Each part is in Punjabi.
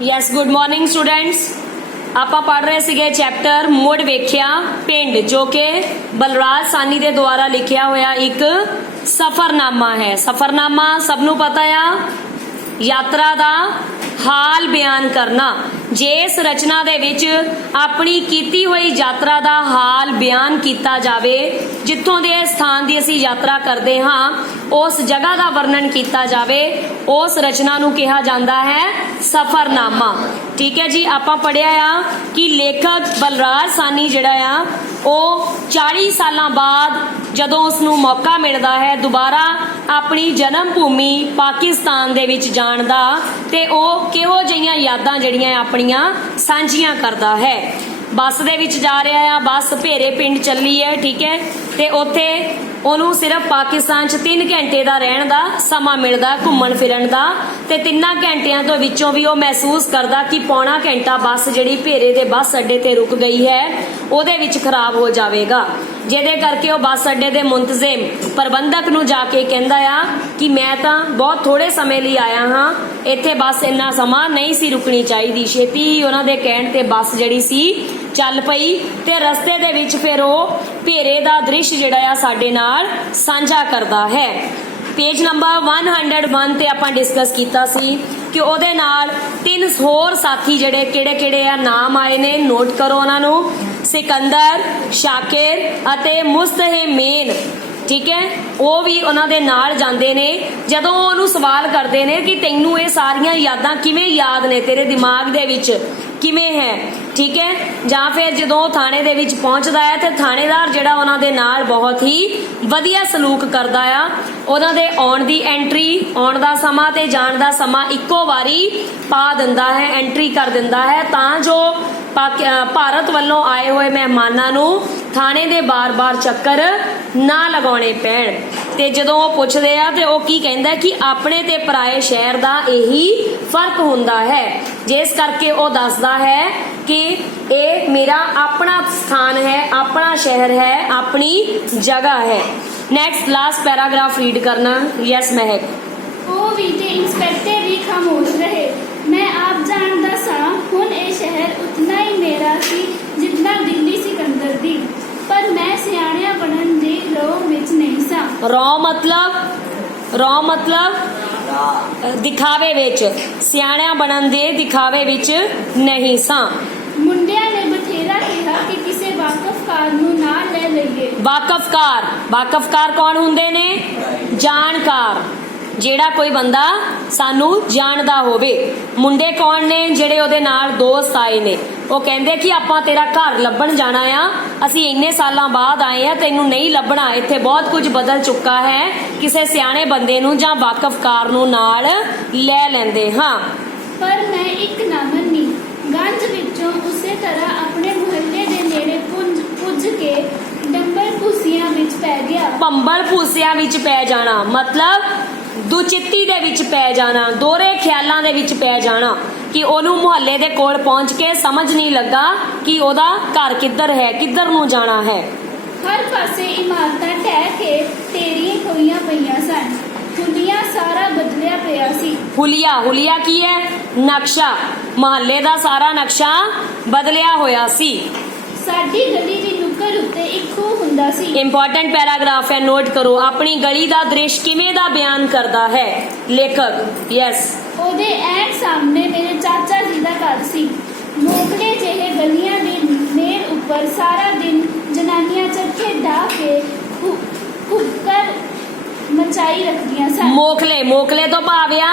Yes good morning students. ਆਪਾਂ ਪੜ੍ਹ ਰਹੇ ਸੀਗੇ ਚੈਪਟਰ ਮੁੜ ਵੇਖਿਆ ਪਿੰਡ, ਜੋ ਕਿ ਬਲਰਾਜ ਸਾਨੀ ਦੇ ਦੁਆਰਾ ਲਿਖਿਆ ਹੋਇਆ ਇੱਕ ਸਫਰਨਾਮਾ ਹੈ। ਸਫਰਨਾਮਾ ਸਭ ਨੂੰ ਪਤਾ ਆ, ਯਾਤਰਾ ਦਾ ਹਾਲ ਬਿਆਨ ਕਰਨਾ। ਜੇ ਇਸ ਰਚਨਾ ਦੇ ਵਿੱਚ ਆਪਣੀ ਕੀਤੀ ਹੋਈ ਯਾਤਰਾ ਦਾ ਹਾਲ ਬਿਆਨ ਕੀਤਾ ਜਾਵੇ, ਜਿੱਥੋਂ ਦੇ ਸਥਾਨ ਦੀ ਅਸੀਂ ਯਾਤਰਾ ਕਰਦੇ ਹਾਂ ਉਸ ਜਗ੍ਹਾ ਦਾ ਵਰਣਨ ਕੀਤਾ ਜਾਵੇ, ਉਸ ਰਚਨਾ ਨੂੰ ਕਿਹਾ ਜਾਂਦਾ ਹੈ ਸਫਰਨਾਮਾ। ਠੀਕ ਹੈ ਜੀ। ਆਪਾਂ ਪੜ੍ਹਿਆ ਆ ਕਿ ਲੇਖਕ ਬਲਰਾਜ ਸਾਨੀ ਜਿਹੜਾ ਆ ਉਹ 40 ਸਾਲਾਂ ਬਾਅਦ ਜਦੋਂ ਉਸ ਨੂੰ ਮੌਕਾ ਮਿਲਦਾ ਹੈ ਦੁਬਾਰਾ ਆਪਣੀ ਜਨਮ ਭੂਮੀ ਪਾਕਿਸਤਾਨ ਦੇ ਵਿੱਚ ਜਾਣ ਦਾ, ਤੇ ਉਹ ਕਿਹੋ ਜਿਹੀਆਂ ਯਾਦਾਂ ਜਿਹੜੀਆਂ ਆਪਣੀਆਂ ਸਾਂਝੀਆਂ ਕਰਦਾ ਹੈ। ਬੱਸ ਦੇ ਵਿੱਚ ਜਾ ਰਿਹਾ ਆ, ਬੱਸ ਭੇਰੇ ਪਿੰਡ ਚੱਲੀ ਹੈ, ਠੀਕ ਹੈ, ਤੇ ਉੱਥੇ ਉਹਨੂੰ ਸਿਰਫ ਪਾਕਿਸਤਾਨ 'ਚ 3 ਘੰਟੇ ਦਾ ਰਹਿਣ ਦਾ ਸਮਾਂ ਮਿਲਦਾ, ਘੁੰਮਣ ਫਿਰਨ ਦਾ, ਤੇ 3 ਘੰਟਿਆਂ ਤੋਂ ਵਿੱਚੋਂ ਵੀ ਉਹ ਮਹਿਸੂਸ ਕਰਦਾ ਕਿ ਪੌਣਾ ਘੰਟਾ ਬੱਸ ਜਿਹੜੀ ਭੇਰੇ ਦੇ ਬੱਸ ਅੱਡੇ ਤੇ ਰੁਕ ਗਈ ਹੈ ਉਹਦੇ ਵਿੱਚ ਖਰਾਬ ਹੋ ਜਾਵੇਗਾ, ਜਿਹਦੇ ਕਰਕੇ ਉਹ ਬੱਸ ਅੱਡੇ ਦੇ ਮੁੰਤਜ਼ਮ ਪ੍ਰਬੰਧਕ ਨੂੰ ਜਾ ਕੇ ਕਹਿੰਦਾ ਆ ਕਿ ਮੈਂ ਤਾਂ ਬਹੁਤ ਥੋੜੇ ਸਮੇਂ ਲਈ ਆਇਆ ਹਾਂ, ਇੱਥੇ ਬੱਸ ਇੰਨਾ ਸਮਾਂ ਨਹੀਂ ਸੀ ਰੁਕਣੀ ਚਾਹੀਦੀ। ਛੇਤੀ ਹੀ ਉਹਨਾਂ ਦੇ ਕਹਿਣ ਤੇ ਬੱਸ ਜਿਹੜੀ ਸੀ ਚੱਲ ਪਈ, ਤੇ ਰਸਤੇ ਦੇ ਵਿੱਚ ਫਿਰ ਉਹ ਭੇਰੇ ਦਾ ਦ੍ਰਿਸ਼ ਜਿਹੜਾ ਆ ਸਾਡੇ ਨਾਲ ਸਾਂਝਾ ਕਰਦਾ ਹੈ। ਪੇਜ ਨੰਬਰ 101 ਤੇ ਆਪਾਂ ਡਿਸਕਸ ਕੀਤਾ ਸੀ ਕਿ ਉਹਦੇ ਨਾਲ 3 ਹੋਰ ਸਾਥੀ ਜਿਹੜੇ ਕਿਹੜੇ ਆ ਨਾਮ ਆਏ ਨੇ, ਨੋਟ ਕਰੋ ਉਹਨਾਂ ਨੂੰ, ਸਿਕੰਦਰ, ਸ਼ਾਕਿਰ ਅਤੇ ਮੁਸਤਹਿਮੇਨ। ਠੀਕ ਹੈ, ਉਹ ਵੀ ਉਹਨਾਂ ਦੇ ਨਾਲ ਜਾਂਦੇ ਨੇ। ਜਦੋਂ ਉਹਨੂੰ ਸਵਾਲ ਕਰਦੇ ਨੇ ਕਿ ਤੈਨੂੰ ਇਹ ਸਾਰੀਆਂ ਯਾਦਾਂ ਕਿਵੇਂ ਯਾਦ ਨੇ, ਤੇਰੇ ਦਿਮਾਗ ਦੇ ਵਿੱਚ ਕਿਵੇਂ ਹੈ, ਠੀਕ ਹੈ, ਜਾਂ ਫਿਰ ਜਦੋਂ ਉਹ ਥਾਣੇ ਦੇ ਵਿੱਚ ਪਹੁੰਚਦਾ ਹੈ ਤੇ ਥਾਣੇਦਾਰ ਜਿਹੜਾ ਉਹਨਾਂ ਦੇ ਨਾਲ ਬਹੁਤ ਹੀ ਵਧੀਆ ਸਲੂਕ ਕਰਦਾ ਆ, ਉਹਨਾਂ ਦੇ ਆਉਣ ਦੀ ਐਂਟਰੀ, ਆਉਣ ਦਾ ਸਮਾਂ ਤੇ ਜਾਣ ਦਾ ਸਮਾਂ ਇੱਕੋ ਵਾਰੀ ਪਾ ਦਿੰਦਾ ਹੈ, ਐਂਟਰੀ ਕਰ ਦਿੰਦਾ ਹੈ, ਤਾਂ ਜੋ ਭਾਰਤ ਵੱਲੋਂ ਆਏ ਹੋਏ ਮਹਿਮਾਨਾਂ ਨੂੰ ਥਾਣੇ ਦੇ ਬਾਰ-ਬਾਰ ਚੱਕਰ ਨਾ ਲਗਾਉਣੇ ਪੈਣ। ਤੇ ਜਦੋਂ ਉਹ ਪੁੱਛਦੇ ਆ ਤੇ ਉਹ ਕੀ ਕਹਿੰਦਾ ਕਿ ਆਪਣੇ ਤੇ ਪਰਾਏ ਸ਼ਹਿਰ ਦਾ ਇਹੀ ਫਰਕ ਹੁੰਦਾ ਹੈ, ਜਿਸ ਕਰਕੇ ਉਹ ਦੱਸਦਾ ਹੈ ਕਿ ਇਹ ਮੇਰਾ ਆਪਣਾ ਸਥਾਨ ਹੈ, ਆਪਣਾ ਸ਼ਹਿਰ ਹੈ, ਆਪਣੀ ਜਗ੍ਹਾ ਹੈ। ਨੈਕਸਟ ਲਾਸਟ ਪੈਰਾਗ੍ਰਾਫ ਰੀਡ ਕਰਨਾ। ਯੈਸ ਮਹਿਕ। ਉਹ ਵੀ ਤੇ ਇੰਸਪੈਕਟਰ ਵੀ ਖਾਮੋਸ਼ ਰਹੇ। ਮੈਂ ਆਪ ਜਾਣਦਾ ਸਾਂ ਹੁਣ ਇਹ ਸ਼ਹਿਰ ਉਤਨਾ ਹੀ ਮੇਰਾ ਸੀ ਜਿਤਨਾ ਦਿੱਲੀ ਸਿਕੰਦਰ ਦੀ, ਪਰ ਮੈਂ ਸਿਆਣਿਆਂ ਬਣਨ ਦੀ ਰੌ ਵਿੱਚ ਨਹੀਂ ਸਾਂ। ਰੌ ਮਤਲਬ ਦਿਖਾਵੇ ਵਿੱਚ, ਸਿਆਣਿਆਂ ਬਣਨ ਦੇ ਦਿਖਾਵੇ ਵਿੱਚ ਨਹੀਂ ਸਾਂ। ਮੁੰਡਿਆਂ ਨੇ ਬਥੇਰਾ ਕਿਹਾ ਕਿ ਕਿਸੇ ਵਾਕਫਕਾਰ ਨੂੰ ਨਾਲ ਲੈ ਲਈਏ। ਵਾਕਫਕਾਰ ਕੌਣ ਹੁੰਦੇ ਨੇ? ਜਾਣਕਾਰ, ਜਿਹੜਾ ਕੋਈ ਬੰਦਾ ਸਾਨੂੰ ਜਾਣਦਾ ਹੋਵੇ। ਮੁੰਡੇ ਕੌਣ ਨੇ? ਜਿਹੜੇ ਉਹਦੇ ਨਾਲ ਦੋਸਤ ਆਏ ਨੇ। ਉਹ ਕਹਿੰਦੇ ਕਿ ਆਪਾਂ ਤੇਰਾ ਘਰ ਲੱਭਣ ਜਾਣਾ ਆ, ਅਸੀਂ ਇੰਨੇ ਸਾਲਾਂ ਬਾਅਦ ਆਏ ਆ, ਤੈਨੂੰ ਨਹੀਂ ਲੱਭਣਾ, ਇੱਥੇ ਬਹੁਤ ਕੁਝ ਬਦਲ ਚੁੱਕਾ ਹੈ, ਕਿਸੇ ਸਿਆਣੇ ਬੰਦੇ ਨੂੰ ਜਾਂ ਵਾਕਫਕਾਰ ਨੂੰ ਨਾਲ ਲੈ ਲੈਂਦੇ ਹਾਂ। ਪਰ ਮੈਂ ਇੱਕ ਨਾ ਮੰਨੀ। ਗੰਜ ਵਿੱਚੋਂ ਉਸੇ ਤਰ੍ਹਾਂ ਆਪਣੇ ਮੁਹੱਲੇ ਦੇ ਨੇੜੇ ਪੁੱਜ ਕੇ ਡੰਬਲ ਭੂਸਿਆਂ ਵਿੱਚ ਪੈ ਗਿਆ। ਭੰਬਲ ਭੂਸਿਆਂ ਵਿੱਚ ਪੈ ਜਾਣਾ ਮਤਲਬ ਦੁਚਿੱਤੀ ਦੇ ਵਿੱਚ ਪੈ ਜਾਣਾ, ਦੋਹਰੇ ਖਿਆਲਾਂ ਦੇ ਵਿੱਚ ਪੈ ਜਾਣਾ, ਕਿ ਉਹਨੂੰ ਮੁਹੱਲੇ ਦੇ ਕੋਲ ਪਹੁੰਚ ਕੇ ਸਮਝ ਨਹੀਂ ਲੱਗਾ ਕਿ ਉਹਦਾ ਘਰ ਕਿੱਧਰ ਹੈ, ਕਿੱਧਰ ਨੂੰ ਜਾਣਾ ਹੈ। ਹਰ ਪਾਸੇ ਇਮਾਰਤਾਂ ਢਹਿ ਕੇ ਢੇਰੀਆਂ ਹੋਈਆਂ ਪਈਆਂ ਸਨ। ਹੁਲੀਆ ਸਾਰਾ ਬਦਲਿਆ ਪਿਆ ਸੀ। ਹੁਲੀਆ ਕੀ ਹੈ? ਨਕਸ਼ਾ। ਮੁਹੱਲੇ ਦਾ ਸਾਰਾ ਨਕਸ਼ਾ ਬਦਲਿਆ ਹੋਇਆ ਸੀ। ਸਾਡੀ ਗਲੀ ਦੀ ਨੁੱਕਰ ਉੱਤੇ ਇੱਕ ਖੂਹ ਹੁੰਦਾ ਸੀ। ਇੰਪੋਰਟੈਂਟ ਪੈਰਾਗ੍ਰਾਫ ਹੈ, ਨੋਟ ਕਰੋ। ਆਪਣੀ ਗਲੀ ਦਾ ਦ੍ਰਿਸ਼ ਕਿਵੇਂ ਦਾ ਬਿਆਨ ਕਰਦਾ ਹੈ ਲੇਖਕ? ਯੈਸ। ਉਹਦੇ ਐਨ ਸਾਹਮਣੇ ਮੇਰੇ ਚਾਚਾ ਜੀ ਦਾ ਘਰ ਸੀ। ਮੋਕਲੇ ਜਿਹੇ ਗਲੀਆਂ ਦੇ ਮੇੜ ਉੱਪਰ ਸਾਰਾ ਦਿਨ ਜਨਾਨੀਆਂ ਚਰਖੇ ਢਾ ਕੇ ਕੁੱਕਰ ਮਚਾਈ ਰੱਖਦੀਆਂ ਸਨ। ਮੋਕਲੇ ਤੋਂ ਭਾਵਿਆ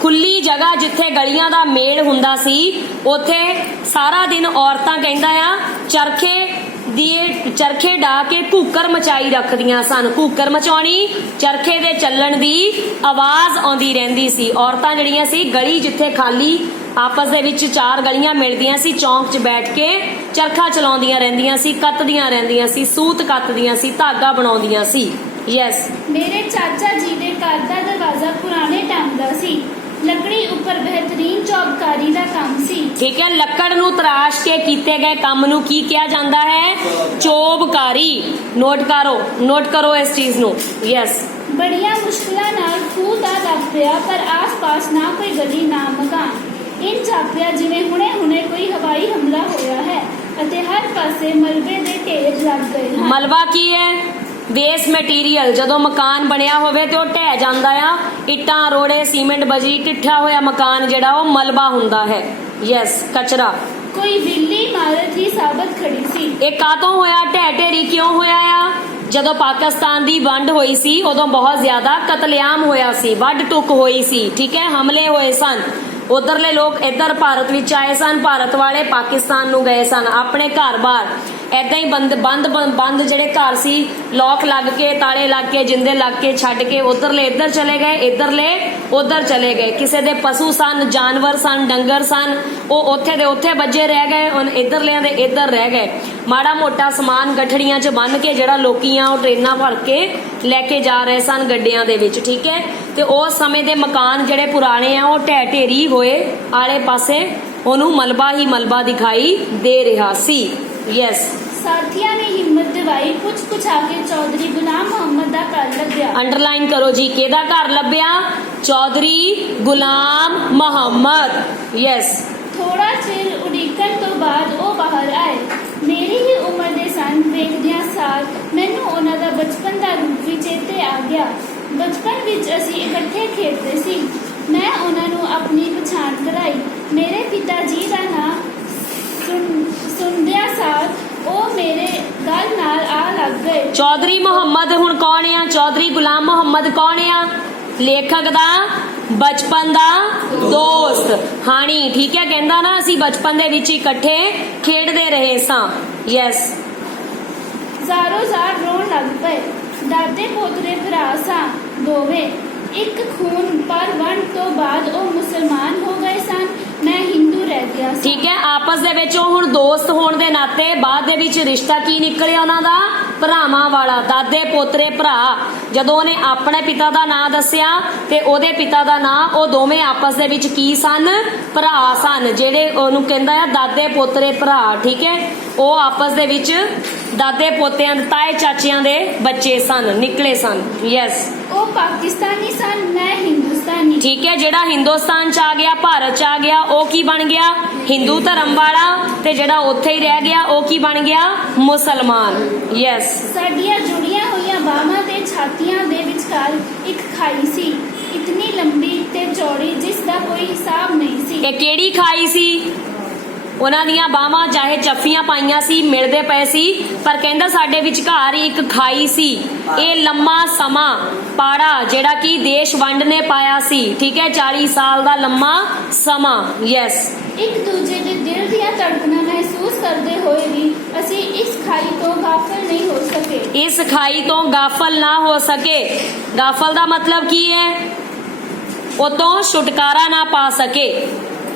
ਖੁੱਲੀ ਜਗ੍ਹਾ, ਜਿੱਥੇ ਗਲੀਆਂ ਦਾ ਮੇੜ ਹੁੰਦਾ ਸੀ, ਉੱਥੇ ਸਾਰਾ ਦਿਨ ਔਰਤਾਂ ਕਹਿੰਦਾ ਆ ਚਰਖੇ ਢਾ ਕੇ ਘੂਕਰ ਮਚਾਈ ਰੱਖਦੀਆਂ ਸਨ। ਘੂਕਰ ਮਚਾਉਣੀ, ਚਰਖੇ ਦੇ ਚੱਲਣ ਦੀ ਆਵਾਜ਼ ਆਉਂਦੀ ਰਹਿੰਦੀ ਸੀ। ਔਰਤਾਂ ਜਿਹੜੀਆਂ ਸੀ ਗਲੀ ਜਿੱਥੇ ਖਾਲੀ ਆਪਸ ਦੇ ਵਿੱਚ 4 ਗਲੀਆਂ ਮਿਲਦੀਆਂ ਸੀ, ਚੌਂਕ 'ਚ ਬੈਠ ਕੇ ਚਰਖਾ ਚਲਾਉਂਦੀਆਂ ਰਹਿੰਦੀਆਂ ਸੀ, ਕੱਤਦੀਆਂ ਰਹਿੰਦੀਆਂ ਸੀ, ਸੂਤ ਕੱਤਦੀਆਂ ਸੀ, ਧਾਗਾ ਬਣਾਉਂਦੀਆਂ ਸੀ। ਯੈਸ। ਮੇਰੇ ਚਾਚਾ ਜੀ ਦੇ ਘਰ ਦਾ ਦਰਵਾਜ਼ਾ ਪੁਰਾਣੇ ਢੰਗ ਦਾ ਸੀ। ਲੱਕੜੀ ਉੱਪਰ ਬਿਹਤਰੀਨ ਚੌਬਕਾਰੀ ਦਾ ਕੰਮ ਸੀ। ਠੀਕ ਹੈ, ਲੱਕੜ ਨੂੰ ਤਰਾਸ਼ ਕੇ ਕੀਤੇ ਗਏ ਕੰਮ ਨੂੰ ਕੀ ਕਿਹਾ ਜਾਂਦਾ ਹੈ? ਚੌਬਕਾਰੀ। ਨੋਟ ਕਰੋ ਇਸ ਚੀਜ਼ ਨੂੰ। ਯੈਸ। ਬੜੀਆਂ ਮੁਸ਼ਕਿਲਾਂ ਨਾਲ ਖੂਹ ਦਾ ਲੱਭ ਪਿਆ, ਪਰ ਆਸ-ਪਾਸ ਨਾ ਕੋਈ ਗਲੀ ਨਾ ਮਕਾਨ। ਪਾਸੇ ਮਲਬੇ ਦੇ ਢੇਰ ਲੱਗ ਗਏ ਹਨ। ਮਲਬਾ ਕੀ ਹੈ? Waste material. ਜਦੋਂ ਮਕਾਨ ਬਣਿਆ ਹੋਵੇ ਤੇ ਉਹ ਢਹਿ ਜਾਂਦਾ ਆ, ਇੱਟਾਂ ਰੋੜੇ ਸੀਮੈਂਟ ਬਜਰੀ ਟਿੱਠਾ ਹੋਇਆ ਮਕਾਨ ਜਿਹੜਾ ਉਹ ਮਲਬਾ ਹੁੰਦਾ ਹੈ। ਯੈਸ, ਕਚਰਾ। ਕੋਈ ਬਿੱਲੀ ਇਮਾਰਤ ਹੀ ਸਾਬਤ ਖੜੀ ਸੀ। ਇਹ ਕਾਹਤੋਂ ਹੋਇਆ? ਢਹਿ ਢੇਰੀ ਕਿਉਂ ਹੋਇਆ ਆ? ਜਦੋਂ ਪਾਕਿਸਤਾਨ ਦੀ ਵੰਡ ਹੋਈ ਸੀ ਉਦੋਂ ਬਹੁਤ ਜ਼ਿਆਦਾ ਕਤਲੇਆਮ ਹੋਇਆ ਸੀ, ਵੱਢ ਟੁੱਕ ਹੋਈ ਸੀ, ਠੀਕ ਹੈ, ਹਮਲੇ ਹੋਏ ਸਨ। ਉਧਰਲੇ ਲੋਕ ਇੱਧਰ ਭਾਰਤ ਵਿੱਚ ਆਏ ਸਨ, ਭਾਰਤ ਵਾਲੇ ਪਾਕਿਸਤਾਨ ਨੂੰ ਗਏ ਸਨ। ਆਪਣੇ ਘਰ-ਬਾਰ ਏਦਾਂ ਹੀ ਬੰਦ ਜਿਹੜੇ ਘਰ ਸੀ ਲੋਕ ਲੱਗ ਕੇ, ਤਾਲੇ ਲੱਗ ਕੇ, ਜਿੰਦੇ ਲੱਗ ਕੇ ਛੱਡ ਕੇ ਉਧਰਲੇ ਇੱਧਰ ਚਲੇ ਗਏ, ਇੱਧਰਲੇ ਉਧਰ ਚਲੇ ਗਏ। ਕਿਸੇ ਦੇ ਪਸ਼ੂ ਸਨ, ਜਾਨਵਰ ਸਨ, ਡੰਗਰ ਸਨ, ਉਹ ਉੱਥੇ ਦੇ ਉੱਥੇ ਵੱਜੇ ਰਹਿ ਗਏ, ਹੁਣ ਇੱਧਰਲਿਆਂ ਦੇ ਇੱਧਰ ਰਹਿ ਗਏ। ਮਾੜਾ ਮੋਟਾ ਸਮਾਨ ਗਠੜੀਆਂ 'ਚ ਬੰਨ ਕੇ ਜਿਹੜਾ ਲੋਕੀਆਂ ਉਹ ਟ੍ਰੇਨਾਂ ਭਰ ਕੇ ਲੈ ਕੇ ਜਾ ਰਹੇ ਸਨ ਗੱਡੀਆਂ ਦੇ ਵਿੱਚ, ਠੀਕ ਹੈ। ਤੇ ਉਸ ਸਮੇਂ ਦੇ ਮਕਾਨ ਜਿਹੜੇ ਪੁਰਾਣੇ ਆ ਉਹ ਢਹਿ ਢੇਰੀ ਹੋਏ, ਆਲੇ ਪਾਸੇ ਉਹਨੂੰ ਮਲਬਾ ਹੀ ਮਲਬਾ ਦਿਖਾਈ ਦੇ ਰਿਹਾ ਸੀ। ਯੈਸ। ਸਾਥੀਆਂ ਨੇ ਹਿੰਮਤ ਦਿਵਾਈ, ਪੁੱਛ ਆ ਕੇ ਚੌਧਰੀ ਗੁਲਾਮ ਮੁਹੰਮਦ ਦਾ ਘਰ ਲੱਭਿਆ। ਅੰਡਰਲਾਈਨ ਕਰੋ ਜੀ, ਕਿਹਦਾ ਘਰ ਲੱਭਿਆ? ਚੌਧਰੀ ਗੁਲਾਮ ਮੁਹੰਮਦ। ਯੈਸ। ਥੋੜਾ ਚਿਰ ਉਡੀਕਣ ਤੋਂ ਬਾਅਦ ਉਹ ਬਾਹਰ ਆਏ। ਮੇਰੀ ਹੀ ਉਮਰ ਦੇ ਸਨ। ਵੇਖਦਿਆਂ ਸਾਰ ਮੈਨੂੰ ਉਹਨਾਂ ਦਾ ਬਚਪਨ ਦਾ ਰੂਪ ਵੀ ਚੇਤੇ ਆ ਗਿਆ। ਬਚਪਨ ਵਿੱਚ ਅਸੀਂ ਇਕੱਠੇ ਖੇਡਦੇ ਸੀ। ਮੈਂ ਉਹਨਾਂ ਨੂੰ ਆਪਣੀ ਪਛਾਣ ਕਰਾਈ। ਮੇਰੇ ਪਿਤਾ ਜੀ ਦਾ ਨਾਂ ਸੁਣਦਿਆਂ ਸਾਰ ਉਹ ਮੇਰੇ ਗੱਲ ਨਾਲ ਆ ਲੱਗ ਗਏ। ਚੌਧਰੀ ਮੁਹੰਮਦ ਹੁਣ ਕੌਣ ਆ? ਚੌਧਰੀ ਗੁਲਾਮ ਮੁਹੰਮਦ ਕੌਣ ਆ? ਲੇਖਕ ਦਾ ਬਚਪਨ ਦਾ ਦੋਸਤ ਹਾਣੀ, ਠੀਕ ਹੈ। ਕਹਿੰਦਾ ਨਾ ਅਸੀਂ ਬਚਪਨ ਦੇ ਵਿੱਚ ਇਕੱਠੇ ਖੇਡਦੇ ਰਹੇ ਸਾਂ। ਯੈਸ। ਜ਼ਾਰੋ ਜ਼ਾਰ ਰੋਣ ਲੱਗ ਪਏ। ਦਾਦੇ ਪੋਤਰੇ ਭਰਾ ਸਾਂ ਦੋਵੇਂ, ਇੱਕ ਖੂਨ, ਪਰ ਵੰਡ ਤੋਂ ਬਾਅਦ ਉਹ ਮੁਸਲਮਾਨ ਹੋ ਗਏ ਸਨ, ਮੈਂ ਹਿੰਦੂ ਰਹਿ ਗਿਆ ਸੀ। ਠੀਕ ਹੈ, ਆਪਸ ਦੇ ਵਿੱਚ ਉਹ ਹੁਣ ਦੋਸਤ ਹੋਣ ਦੇ ਨਾਤੇ ਬਾਅਦ ਦੇ ਵਿੱਚ ਰਿਸ਼ਤਾ ਕੀ ਨਿਕਲਿਆ ਉਹਨਾਂ ਦਾ? ਭਰਾਵਾਂ ਵਾਲਾ। ਦਾਦੇ ਪੋਤਰੇ ਭਰਾ। ਜਦੋਂ ਉਹਨੇ ਆਪਣੇ ਪਿਤਾ ਦਾ ਨਾਂ ਦੱਸਿਆ ਤੇ ਉਹਦੇ ਪਿਤਾ ਦਾ ਨਾਂ, ਉਹ ਦੋਵੇਂ ਆਪਸ ਦੇ ਵਿੱਚ ਕੀ ਸਨ? ਭਰਾ ਸਨ। ਜਿਹੜੇ ਉਹਨੂੰ ਕਹਿੰਦਾ ਆ ਦਾਦੇ ਪੋਤਰੇ ਭਰਾ, ਠੀਕ ਹੈ। ਉਹ ਆਪਸ ਦੇ ਵਿੱਚ ਦਾਦੇ ਪੋਤਿਆਂ ਦੇ, ਤਾਏ ਚਾਚਿਆਂ ਦੇ ਬੱਚੇ ਸਨ, ਨਿਕਲੇ ਸਨ। ਯੈਸ। ਉਹ ਪਾਕਿਸਤਾਨੀ ਸਨ, ਮੈਂ ਹਿੰਦੁਸਤਾਨੀ। ਠੀਕ ਹੈ, ਜਿਹੜਾ ਹਿੰਦੁਸਤਾਨ ਚ ਆ ਗਿਆ, ਭਾਰਤ ਚ ਆ ਗਿਆ, ਉਹ ਕੀ ਬਣ ਗਿਆ? ਹਿੰਦੂ ਧਰਮ ਵਾਲਾ। ਤੇ ਜਿਹੜਾ ਉੱਥੇ ਹੀ ਰਹਿ ਗਿਆ ਉਹ ਕੀ ਬਣ ਗਿਆ? ਮੁਸਲਮਾਨ। ਯੈਸ। ਸਾਡੀਆਂ ਜੁੜੀਆਂ ਹੋਈਆਂ ਬਾਹਾਂ ਤੇ ਛਾਤੀਆਂ ਦੇ ਵਿਚਕਾਰ ਇੱਕ ਖਾਈ ਸੀ, ਇਤਨੀ ਲੰਬੀ ਤੇ ਚੌੜੀ ਜਿਸ ਦਾ ਕੋਈ ਹਿਸਾਬ ਨਹੀਂ ਸੀ। ਇਹ ਕਿਹੜੀ ਖਾਈ ਸੀ? ਉਹਨਾਂ ਦੀਆਂ ਬਾਹਾਂ ਚਾਹੇ ਚੱਫੀਆਂ ਪਾਈਆਂ ਸੀ, ਮਿਲਦੇ ਪਏ ਸੀ, ਪਰ ਕਹਿੰਦਾ ਸਾਡੇ ਵਿਚਕਾਰ ਇੱਕ ਖਾਈ ਸੀ। ਇਹ ਲੰਮਾ ਸਮਾਂ ਪਾੜਾ ਜਿਹੜਾ ਕਿ ਦੇਸ਼ ਵੰਡ ਨੇ ਪਾਇਆ ਸੀ, ਠੀਕ ਹੈ, 40 ਸਾਲ ਦਾ ਲੰਮਾ ਸਮਾਂ। ਯੈਸ। ਇੱਕ ਦੂਜੇ ਦੇ ਦਿਲ ਦੀਆਂ ਧੜਕਣਾਂ ਮਹਿਸੂਸ ਕਰਦੇ ਹੋਏ ਵੀ ਅਸੀਂ ਇਸ ਖਾਈ ਤੋਂ ਗਾਫਲ ਨਹੀਂ ਹੋ ਸਕੇ। ਇਸ ਖਾਈ ਤੋਂ ਗਾਫਲ ਨਾ ਹੋ ਸਕੇ। ਗਾਫਲ ਦਾ ਮਤਲਬ ਕੀ ਹੈ? ਉਹ ਤੋਂ ਛੁਟਕਾਰਾ ਨਾ ਪਾ ਸਕੇ।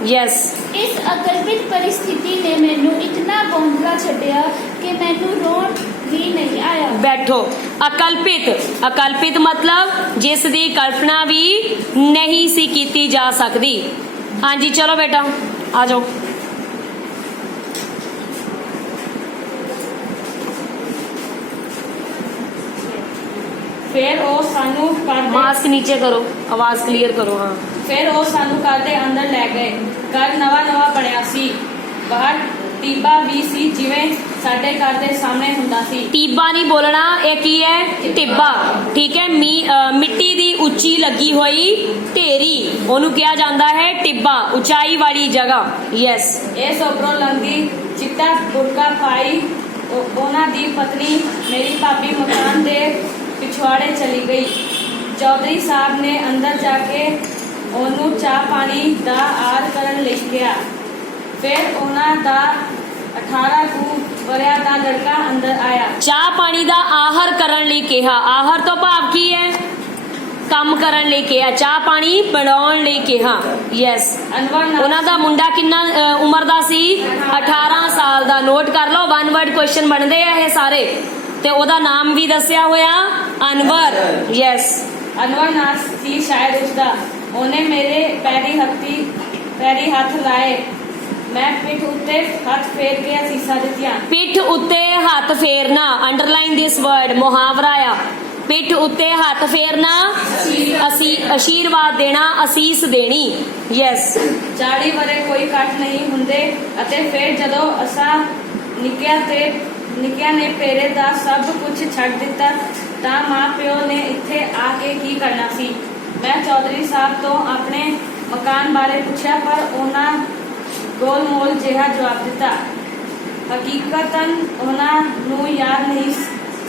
ਯੈਸ। ਇਸ ਅਕਲਪਿਤ परिस्थिति ने ਮੈਨੂੰ ਇਤਨਾ ਬੌਂਦਲਾ ਛੱਡਿਆ ਕਿ ਮੈਨੂੰ ਰੋਣ ਵੀ ਨਹੀਂ ਆਇਆ। ਬੈਠੋ। ਅਕਲਪਿਤ ਮਤਲਬ ਜਿਸ ਦੀ ਕਲਪਨਾ ਵੀ ਨਹੀਂ ਸੀ ਕੀਤੀ ਜਾ ਸਕਦੀ। ਹਾਂਜੀ ਚਲੋ ਬੇਟਾ ਆ ਜਾਓ। ਫਿਰ ਉਹ ਸਾਨੂੰ ਘਰ ਮਾਸਕ ਨੀਚੇ ਕਰੋ, ਆਵਾਜ਼ ਕਲੀਅਰ ਕਰੋ। ਹਾਂ। ਫਿਰ ਉਹ ਸਾਨੂੰ ਘਰ ਦੇ ਅੰਦਰ ਲੈ ਗਏ। ਘਰ ਨਵਾਂ ਬਣਿਆ ਸੀ। ਬਾਹਰ ਟੀਬਾ ਵੀ ਸੀ ਜਿਵੇਂ ਸਾਡੇ ਘਰ ਦੇ ਸਾਹਮਣੇ ਹੁੰਦਾ ਸੀ। ਟੀਬਾ ਨਹੀਂ ਬੋਲਣਾ, ਇਹ ਕੀ ਹੈ? ਟਿੱਬਾ। ਠੀਕ ਹੈ। ਮਿੱਟੀ ਦੀ ਉੱਚੀ ਲੱਗੀ ਹੋਈ ਢੇਰੀ, ਉਹਨੂੰ ਕਿਹਾ ਜਾਂਦਾ ਹੈ ਟਿੱਬਾ, ਉਚਾਈ ਵਾਲੀ ਜਗ੍ਹਾ। ਯੈਸ। ਇਸ ਉੱਪਰੋਂ ਲੰਘੀ ਚਿੱਟਾ ਬੁਰਕਾ ਪਾਈ ਉਹਨਾਂ ਦੀ ਪਤਨੀ ਮੇਰੀ ਭਾਬੀ ਮਕਾਨ ਦੇ ਪਿਛਵਾੜੇ ਚਲੀ ਗਈ। ਚੌਧਰੀ ਸਾਹਿਬ ਨੇ ਅੰਦਰ ਜਾ ਕੇ ਉਹਨੂੰ ਚਾਹ ਪਾਣੀ ਦਾ ਆਰ ਕਰਨ ਲਈ ਕਿਹਾ। ਫਿਰ ਉਹਨਾਂ ਦਾ 18 ਕੁ ਵਰ੍ਹਿਆਂ ਦਾ ਲੜਕਾ ਅੰਦਰ ਆਇਆ। ਚਾਹ ਪਾਣੀ ਦਾ ਆਹਰ ਕਰਨ ਲਈ ਕਿਹਾ। ਆਹਰ ਤੋਂ ਭਾਵ ਕੀ ਹੈ? ਕੰਮ ਕਰਨ ਲਈ ਕਿਹਾ, ਚਾਹ ਪਾਣੀ ਬਣਾਉਣ ਲਈ ਕਿਹਾ। ਯੈਸ। ਉਹਨਾਂ ਦਾ ਮੁੰਡਾ ਕਿੰਨਾ ਉਮਰ ਦਾ ਸੀ? 18 ਸਾਲ ਦਾ। ਨੋਟ ਕਰ ਲਓ, 1 ਵਰਡ ਕੁਐਸਚਨ ਬਣਦੇ ਆ ਇਹ ਸਾਰੇ। ਤੇ ਉਹਦਾ ਨਾਮ ਵੀ ਦੱਸਿਆ ਹੋਇਆ ਅਨਵਰ। ਯੈਸ। ਅਨਵਰ ਨਾਂ ਸੀ ਸ਼ਾਇਦ ਉਸਦਾ। ਉਹਨੇ ਮੇਰੇ ਪੈਰੀ ਹੱਥ ਲਾਏ। ਮੈਂ ਪਿੱਠ ਉੱਤੇ ਹੱਥ ਫੇਰ ਕੇ ਅਸੀਸਾਂ ਦਿੱਤੀਆਂ। ਪਿੱਠ ਉੱਤੇ ਹੱਥ ਫੇਰਨਾ, ਅੰਡਰਲਾਈਨ ਦਿਸ ਵਰਡ, ਮੁਹਾਵਰਾ ਆ। ਪਿੱਠ ਉੱਤੇ ਹੱਥ ਫੇਰਨਾ, ਅਸੀਂ ਆਸ਼ੀਰਵਾਦ ਦੇਣਾ, ਅਸੀਸ ਦੇਣੀ। ਯੈਸ। 40 ਵਰੇ ਕੋਈ ਘੱਟ ਨਹੀਂ ਹੁੰਦੇ। ਅਤੇ ਫਿਰ ਜਦੋਂ ਨਿੱਕਿਆਂ ਨੇ ਪੇਰੇ ਦਾ ਸਭ ਕੁਝ ਛੱਡ ਦਿੱਤਾ ਤਾਂ ਮਾਂ ਪਿਓ ਨੇ ਇੱਥੇ ਆ ਕੇ ਕੀ ਕਰਨਾ ਸੀ। ਮੈਂ ਚੌਧਰੀ ਸਾਹਿਬ ਤੋਂ ਆਪਣੇ ਮਕਾਨ ਬਾਰੇ ਪੁੱਛਿਆ ਪਰ ਉਹਨਾਂ ਗੋਲਮੋਲ ਜਿਹਾ ਜਵਾਬ ਦਿੱਤਾ। ਹਕੀਕਤਨ ਉਹਨਾਂ ਨੂੰ ਯਾਦ ਨਹੀਂ